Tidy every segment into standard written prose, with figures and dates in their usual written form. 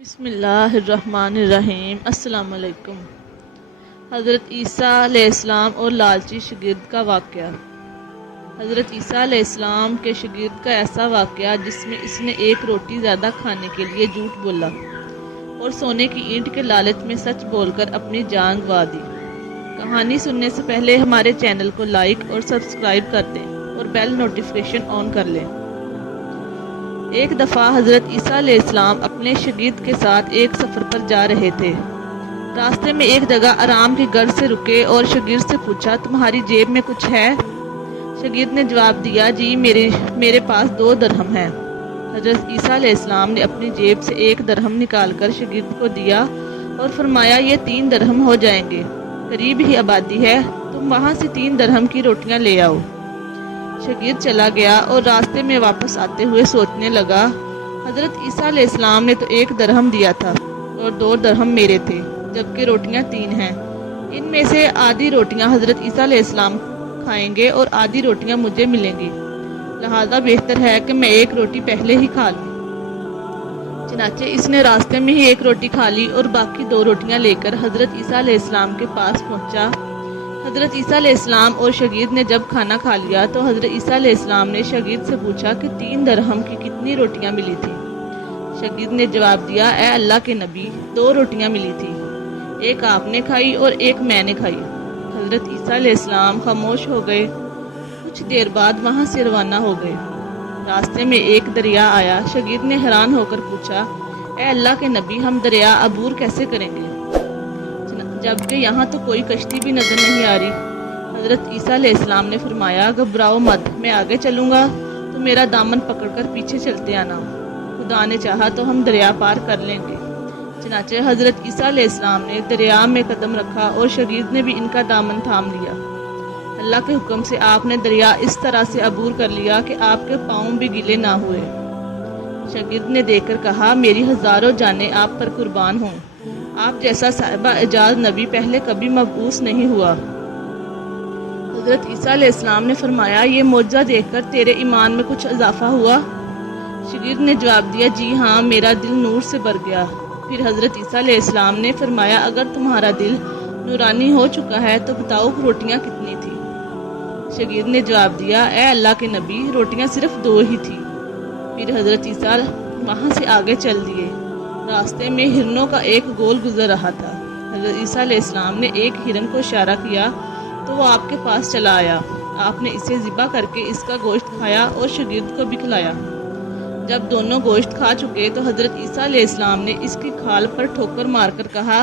بسم اللہ الرحمن الرحیم۔ السلام علیکم۔ حضرت عیسیٰ علیہ السلام اور لالچی شاگرد کا واقعہ۔ حضرت عیسیٰ علیہ السلام کے شاگرد کا ایسا واقعہ جس میں اس نے ایک روٹی زیادہ کھانے کے لیے جھوٹ بولا اور سونے کی اینٹ کے لالچ میں سچ بول کر اپنی جان گنوا دی۔ کہانی سننے سے پہلے ہمارے چینل کو لائک اور سبسکرائب کر دیں اور بیل نوٹیفیکیشن آن کر لیں۔ ایک دفعہ حضرت عیسیٰ علیہ السلام اپنے شاگرد کے ساتھ ایک سفر پر جا رہے تھے۔ راستے میں ایک جگہ آرام کی غرض سے رکے اور شاگرد سے پوچھا، تمہاری جیب میں کچھ ہے؟ شاگرد نے جواب دیا، جی میرے پاس 2 درہم ہیں۔ حضرت عیسیٰ علیہ السلام نے اپنی جیب سے 1 درہم نکال کر شاگرد کو دیا اور فرمایا، یہ 3 درہم ہو جائیں گے، قریب ہی آبادی ہے، تم وہاں سے 3 درہم کی روٹیاں لے آؤ۔ شاگرد چلا گیا اور راستے میں واپس آتے ہوئے سوچنے لگا، حضرت عیسیٰ علیہ السلام نے تو 1 درہم دیا تھا اور 2 درہم میرے تھے، جبکہ روٹیاں 3 ہیں۔ ان میں سے آدھی روٹیاں حضرت عیسیٰ علیہ السلام کھائیں گے اور آدھی روٹیاں مجھے ملیں گی، لہذا بہتر ہے کہ میں 1 روٹی پہلے ہی کھا لوں۔ چنانچہ اس نے راستے میں ہی 1 روٹی کھا لی اور باقی 2 روٹیاں لے کر حضرت عیسیٰ علیہ السلام کے پاس پہنچا۔ حضرت عیسیٰ علیہ السلام اور شاگرد نے جب کھانا کھا لیا تو حضرت عیسیٰ علیہ السلام نے شاگرد سے پوچھا کہ 3 درہم کی کتنی روٹیاں ملی تھی؟ شاگرد نے جواب دیا، اے اللہ کے نبی، 2 روٹیاں ملی تھی، 1 آپ نے کھائی اور 1 میں نے کھائی۔ حضرت عیسیٰ علیہ السلام خاموش ہو گئے۔ کچھ دیر بعد وہاں سے روانہ ہو گئے۔ راستے میں ایک دریا آیا۔ شاگرد نے حیران ہو کر پوچھا، اے اللہ کے نبی، ہم دریا عبور کیسے کریں گے، جبکہ یہاں تو کوئی کشتی بھی نظر نہیں آ رہی؟ حضرت عیسیٰ علیہ السلام نے فرمایا، گھبراؤ مت، میں آگے چلوں گا تو میرا دامن پکڑ کر پیچھے چلتے آنا، خدا نے چاہا تو ہم دریا پار کر لیں گے۔ چنانچہ حضرت عیسیٰ علیہ السلام نے دریا میں قدم رکھا اور شاگرد نے بھی ان کا دامن تھام لیا۔ اللہ کے حکم سے آپ نے دریا اس طرح سے عبور کر لیا کہ آپ کے پاؤں بھی گیلے نہ ہوئے۔ شاگرد نے دیکھ کر کہا، میری ہزاروں جانیں آپ پر قربان ہوں، آپ جیسا صاحب اعجاز نبی پہلے کبھی مبعوث نہیں ہوا۔ حضرت عیسیٰ علیہ السلام نے فرمایا، یہ معجزہ دیکھ کر تیرے ایمان میں کچھ اضافہ ہوا؟ شاگرد نے جواب دیا، جی ہاں، میرا دل نور سے بھر گیا۔ پھر حضرت عیسیٰ علیہ السلام نے فرمایا، اگر تمہارا دل نورانی ہو چکا ہے تو بتاؤ روٹیاں کتنی تھی؟ شاگرد نے جواب دیا، اے اللہ کے نبی، روٹیاں صرف 2 ہی تھی۔ پھر حضرت عیسیٰ وہاں سے آگے چل دیے۔ راستے میں ہرنوں کا ایک گول گزر رہا تھا۔ حضرت عیسیٰ علیہ السلام نے ایک ہرن کو اشارہ کیا تو وہ آپ کے پاس چلا آیا۔ آپ نے اسے ذبح کر کے اس کا گوشت کھایا اور شاگرد کو بھی کھلایا۔ جب دونوں گوشت کھا چکے تو حضرت عیسیٰ علیہ السلام نے اس کی کھال پر ٹھوکر مار کر کہا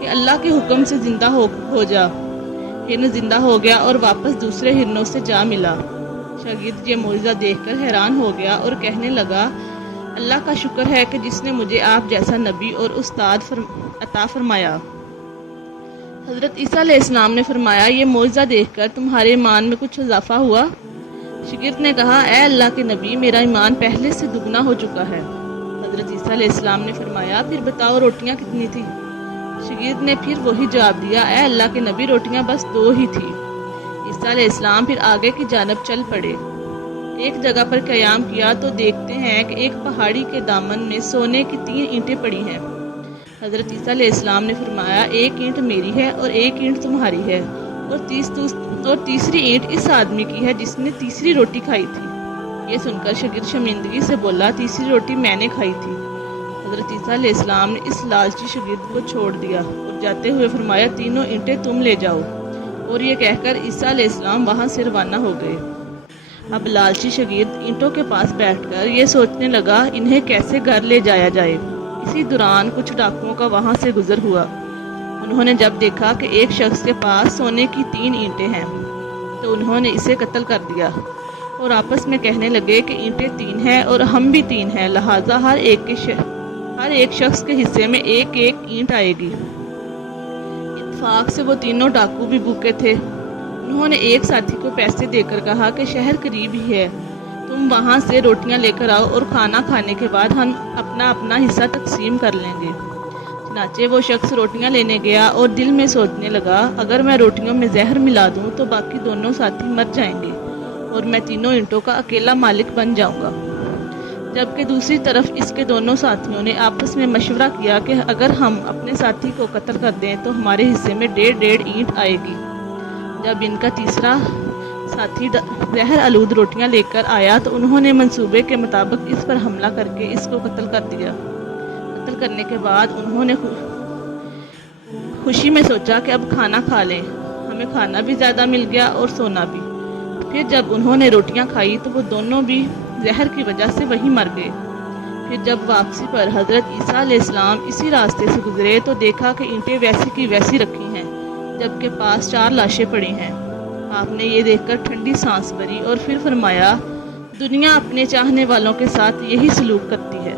کہ اللہ کے حکم سے زندہ ہو جا۔ ہرن زندہ ہو گیا اور واپس دوسرے ہرنوں سے جا ملا۔ شاگرد یہ معجزہ دیکھ کر حیران ہو گیا اور کہنے لگا، اللہ کا شکر ہے کہ جس نے مجھے آپ جیسا نبی اور استاد عطا فرمایا۔ حضرت عیسیٰ علیہ السلام نے فرمایا، یہ معجزہ دیکھ کر تمہارے ایمان میں کچھ اضافہ ہوا؟ شاگرد نے کہا، اے اللہ کے نبی، میرا ایمان پہلے سے دگنا ہو چکا ہے۔ حضرت عیسیٰ علیہ السلام نے فرمایا، پھر بتاؤ روٹیاں کتنی تھی؟ شاگرد نے پھر وہی جواب دیا، اے اللہ کے نبی، روٹیاں بس 2 ہی تھی۔ عیسیٰ علیہ السلام پھر آگے کی جانب چل پڑے۔ ایک جگہ پر قیام کیا تو دیکھتے ہیں کہ ایک پہاڑی کے دامن میں سونے کی 3 اینٹیں پڑی ہیں۔ حضرت عیسیٰ علیہ السلام نے فرمایا، 1 اینٹ میری ہے اور 1 اینٹ تمہاری ہے اور تیسری اینٹ اس آدمی کی ہے جس نے تیسری روٹی کھائی تھی۔ یہ سن کر شاگرد شرمندگی سے بولا، تیسری روٹی میں نے کھائی تھی۔ حضرت عیسیٰ علیہ السلام نے اس لالچی شاگرد کو چھوڑ دیا اور جاتے ہوئے فرمایا، 3 اینٹیں تم لے جاؤ، اور یہ کہہ کر عیسیٰ علیہ السلام وہاں سے روانہ ہو گئے۔ اب لالچی شاگرد اینٹوں کے پاس بیٹھ کر یہ سوچنے لگا، انہیں کیسے گھر لے جایا جائے۔ اسی دوران کچھ ڈاکوؤں کا وہاں سے گزر ہوا۔ انہوں نے جب دیکھا کہ ایک شخص کے پاس سونے کی 3 اینٹیں ہیں تو انہوں نے اسے قتل کر دیا اور آپس میں کہنے لگے کہ اینٹیں 3 ہیں اور ہم بھی 3 ہیں، لہٰذا ہر ایک شخص کے حصے میں 1 اینٹ آئے گی۔ اتفاق سے وہ تینوں ڈاکو بھی بھوکے تھے۔ انہوں نے ایک ساتھی کو پیسے دے کر کہا کہ شہر قریب ہی ہے، تم وہاں سے روٹیاں لے کر آؤ اور کھانا کھانے کے بعد ہم اپنا حصہ تقسیم کر لیں گے۔ چنانچہ وہ شخص روٹیاں لینے گیا اور دل میں سوچنے لگا، اگر میں روٹیوں میں زہر ملا دوں تو باقی دونوں ساتھی مر جائیں گے اور میں 3 اینٹوں کا اکیلا مالک بن جاؤں گا۔ جبکہ دوسری طرف اس کے دونوں ساتھیوں نے آپس میں مشورہ کیا کہ اگر ہم اپنے ساتھی کو قتل کر دیں تو ہمارے حصے میں 1.5 اینٹ آئے گی۔ جب ان کا تیسرا ساتھی زہر آلود روٹیاں لے کر آیا تو انہوں نے منصوبے کے مطابق اس پر حملہ کر کے اس کو قتل کر دیا۔ قتل کرنے کے بعد انہوں نے خوشی میں سوچا کہ اب کھانا کھا لیں، ہمیں کھانا بھی زیادہ مل گیا اور سونا بھی۔ پھر جب انہوں نے روٹیاں کھائی تو وہ دونوں بھی زہر کی وجہ سے وہیں مر گئے۔ پھر جب واپسی پر حضرت عیسیٰ علیہ السلام اسی راستے سے گزرے تو دیکھا کہ اینٹیں ویسی کی ویسی رکھی ہیں جبکہ پاس 4 لاشیں پڑی ہیں۔ آپ نے یہ دیکھ کر ٹھنڈی سانس بھری اور پھر فرمایا، دنیا اپنے چاہنے والوں کے ساتھ یہی سلوک کرتی ہے۔